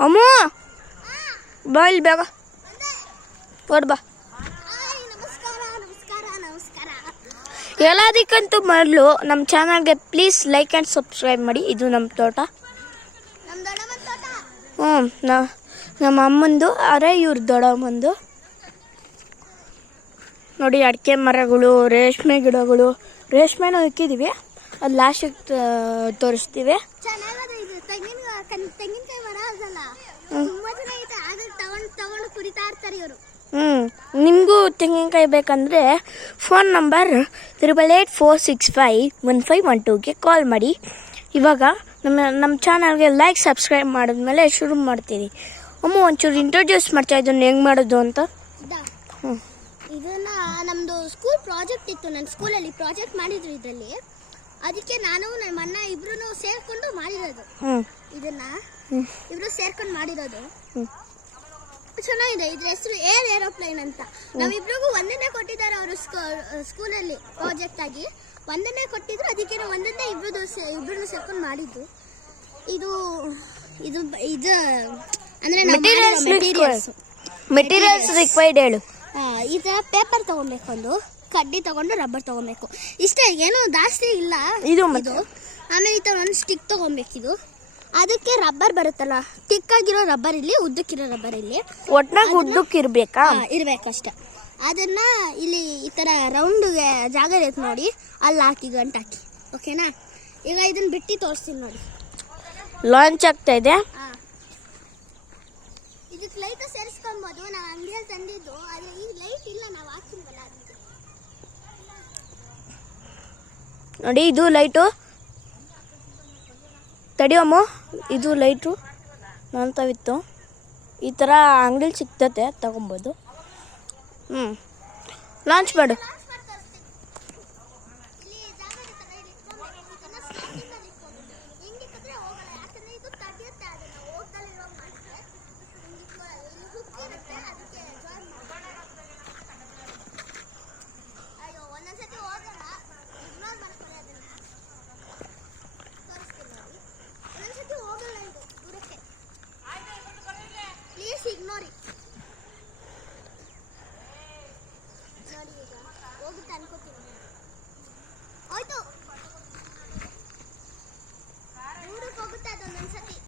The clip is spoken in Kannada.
ಅಮ್ಮ ಬಾ ಇಲ್ಲಿ ಬೇಗ ಹೊಡ್ ಬಾ. ಎಲ್ಲದಕ್ಕಂತೂ ಮೊದಲು ನಮ್ಮ ಚಾನಲ್ಗೆ ಪ್ಲೀಸ್ ಲೈಕ್ ಆ್ಯಂಡ್ ಸಬ್ಸ್ಕ್ರೈಬ್ ಮಾಡಿ. ಇದು ನಮ್ಮ ತೋಟ. ನಮ್ಮ ಅಮ್ಮಂದು ಅರೆ ಇವ್ರ ದೊಡ್ಡಮ್ಮಂದು. ನೋಡಿ ಅಡಿಕೆ ಮರಗಳು, ರೇಷ್ಮೆ ಗಿಡಗಳು. ರೇಷ್ಮೆನೂ ಇಕ್ಕಿದ್ದೀವಿ, ಅದು ಲಾಸ್ಟಿಗೆ ತೋರಿಸ್ತೀವಿ. ನಿಮಗೂ ತೆಂಗಿನಕಾಯಿ ಬೇಕಂದರೆ ಫೋನ್ ನಂಬರ್ 8884651512ಗೆ ಕಾಲ್ ಮಾಡಿ. ಇವಾಗ ನಮ್ಮ ಚಾನಲ್ಗೆ ಲೈಕ್ ಸಬ್ಸ್ಕ್ರೈಬ್ ಮಾಡಿದ್ಮೇಲೆ ಶುರು ಮಾಡ್ತೀನಿ. ಅಮ್ಮ ಒಂಚೂರು ಇಂಟ್ರೊಡ್ಯೂಸ್ ಮಾಡ್ತಾ ಇದನ್ನು ಹೆಂಗೆ ಮಾಡೋದು ಅಂತ. ಇದನ್ನ ನಮ್ಮದು ಸ್ಕೂಲ್ ಪ್ರಾಜೆಕ್ಟ್ ಇತ್ತು. ನನ್ನ ಸ್ಕೂಲಲ್ಲಿ ಪ್ರಾಜೆಕ್ಟ್ ಮಾಡಿದ್ರು ಇದರಲ್ಲಿ. ಅದಕ್ಕೆ ನಾನು ನಮ್ಮ ಅಣ್ಣ ಇಬ್ರು ಸೇರ್ಕೊಂಡು ಮಾಡಿರೋದು. ಇದನ್ನ ಇಬ್ರು ಸೇರ್ಕೊಂಡು ಮಾಡಿರೋದು. ಚೆನ್ನಾಗಿದೆ. ಇದ್ರ ಹೆಸರು ಏರೋಪ್ಲೇನ್ ಅಂತ. ನಾವಿಬ್ರಿಗೂ ಒಂದನ್ನೇ ಕೊಟ್ಟಿದ್ದಾರೆ ಅವರು ಸ್ಕೂಲಲ್ಲಿ ಪ್ರಾಜೆಕ್ಟ್ ಆಗಿ. ಒಂದನ್ನೇ ಕೊಟ್ಟಿದ್ರು, ಅದಕ್ಕೆ ಒಂದನ್ನೇ ಇಬ್ರು ಸೇರ್ಕೊಂಡು ಮಾಡಿದ್ದು. ಇದು ಇದು ಇದು ಅಂದ್ರೆ ಮೆಟೀರಿಯಲ್ಸ್ ರಿಕ್ವೈರ್ಡ್ ಹೇಳು. ಈ ಥರ ಪೇಪರ್ ತೊಗೊಬೇಕು, ಒಂದು ಕಡ್ಡಿ ತೊಗೊಂಡು ರಬ್ಬರ್ ತೊಗೊಬೇಕು. ಇಷ್ಟೇ, ಏನೂ ಜಾಸ್ತಿ ಇಲ್ಲ ಇದು. ಆಮೇಲೆ ಈ ಥರ ಒಂದು ಸ್ಟಿಕ್ ತೊಗೊಬೇಕಿದು. ಅದಕ್ಕೆ ರಬ್ಬರ್ ಬರುತ್ತಲ್ಲ, ತಿಕ್ಕಾಗಿರೋ ರಬ್ಬರ್ ಇಲ್ಲಿ, ಉದ್ದಕ್ಕಿರೋ ರಬ್ಬರ್ ಇಲ್ಲಿ. ಒಟ್ನಾಗ ಉದ್ದಕ್ಕೆ ಇರಬೇಕಾ? ಇರಬೇಕಷ್ಟೆ. ಅದನ್ನ ಇಲ್ಲಿ ಈ ಥರ ರೌಂಡ್ಗೆ ಜಾಗ ಇರುತ್ತೆ ನೋಡಿ, ಅಲ್ಲಿ ಹಾಕಿ ಗಂಟಾಕಿ. ಓಕೆನಾ? ಈಗ ಇದನ್ನ ಬಿಟ್ಟು ತೋರಿಸ್ತೀನಿ ನೋಡಿ. ಲಾಂಚ್ ಆಗ್ತಾ ಇದೆ. ಇದಕ್ಕೆ ಲೈಟ್ ಸೇರಿಸ್ಕೊಬೋದು. ನಾವು ಅಂಗಡಿಯಲ್ಲಿ ತಂದಿದ್ದು, ಆದರೆ ಈಗ ಲೈಟ್ ಇಲ್ಲ, ನಾವು ಹಾಕಿಲ್ವಲ್ಲ ಅದಕ್ಕೆ. ನೋಡಿ ಇದು ಲೈಟು. ತಡಿಯಮ್ಮ, ಇದು ಲೈಟು ನಂತವಿತ್ತು. ಈ ಥರ ಅಂಗಡಿಲಿ ಸಿಗ್ತತೆ, ತಗೊಬೋದು. ಲಾಂಚ್ ಮಾಡು.